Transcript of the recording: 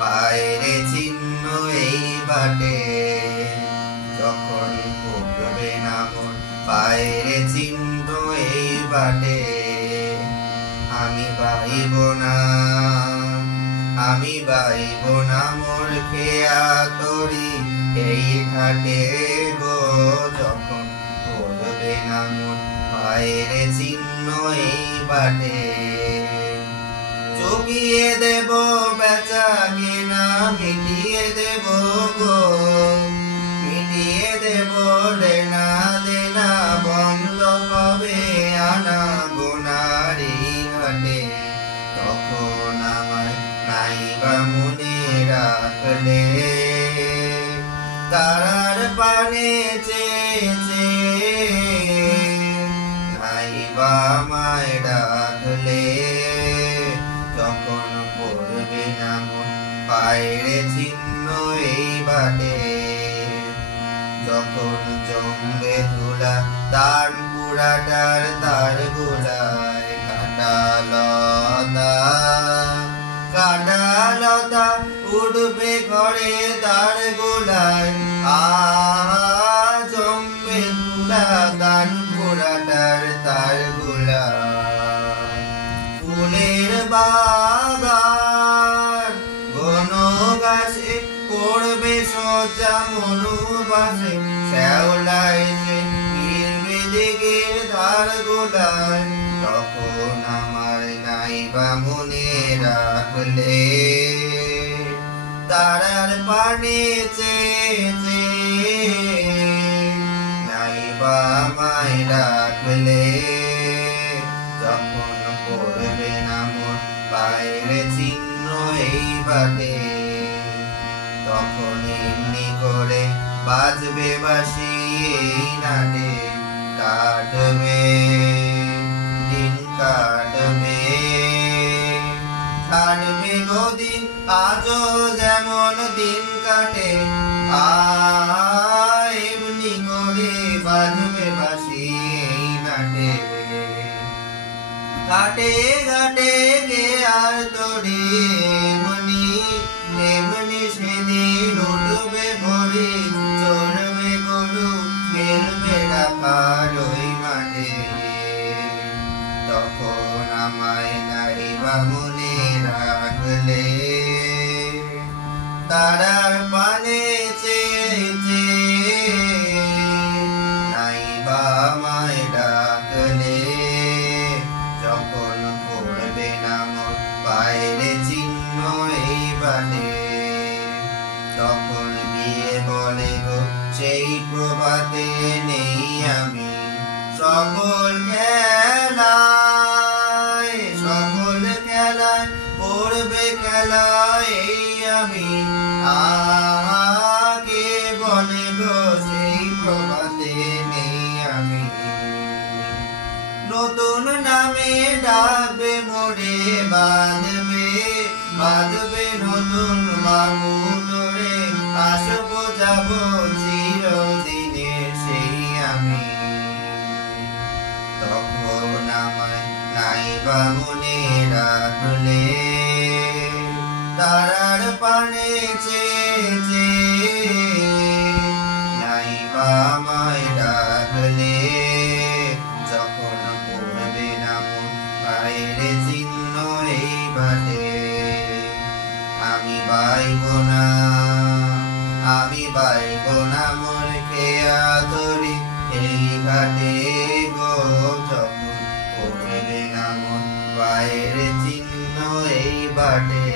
বাইরে চিহ্ন এই বাটে যখন পড়বে না মন বাইরে চিহ্ন এই বাটে আমি বাইব না মোর খেয়া তরি এই ঘাটে গো যখন পড়বে না মন বাইরে চিহ্ন এই বাটে চুকিয়ে দেব বেচা কিনা মিটিয়ে দেব গো মিটিয়ে দেব দেনা দেনা বন্ধ হবে আনা গোনারি হাটে তখন আমায় নাইবা মনে রাখলে তারার পানে চেয়েছে নাইবা আমায় ডাকলে যখন পড়বে না মন বাইরে চিহ্ন এই বাটে যখন জমবে ধুলা তার পুরাটার তার গোলায় কাঁটা লতা উঠবে ঘরে তার গোলায় জমবে ধুলা তার পুরাটার তার গোলায় ফুলের বাগান ঘন গাছে পড়বে সজ্জা মনু বাসে শ্যাওলায় ফিরবে দিকের ধার গোলায় তখন আমার নাইবা মনে রাখলে তারার পানে চেয়েছে নাইবা আমায় রাখলে যখন পড়বে না মন বাইরে চিহ্ন এই বাটে তখন এমনি করে বাজবে বাঁশি এই নাটে কাটবে দিন কাটবে গদিন আজও যেমন দিন কাটে এমনি করে বাজবে বাঁশি এই নাটে ঘাটে ঘাটে গে আর তোরে এমনি সেদিন উঠবে ভরি চড়বে গরু খেলবে ডাকার ওই মাঠে তখন আমায় নাইবা মনে রাখলে তারার পানে চেয়েছে নাইবা আমায় ডাকলে যখন পড়বে না মন বাইরে চিহ্ন এই বাটে তখন গিয়ে বলে গো সেই প্রভাতে নেই আমি সকল খেলায় পড়বে খেলায় এই আমি কে বলে গো সেই প্রভাতে নেই আমি নতুন নামে ডাকবে মোরে বাঁধবে নতুন বাবু তোরে আসবো যাবো চিরদিনের সেই আমি তখন আমায় নাইবা মনে রাখলে তারার পানে চেয়েছে নাইবা আমায় ডাকলে যখন পড়বে না মন বাইরে চিহ্ন এই বাটে আমি বাইব না মোর খেয়া তরি এই ঘাটে গো যখন পড়বে না মন বাইরে চিহ্ন এই বাটে।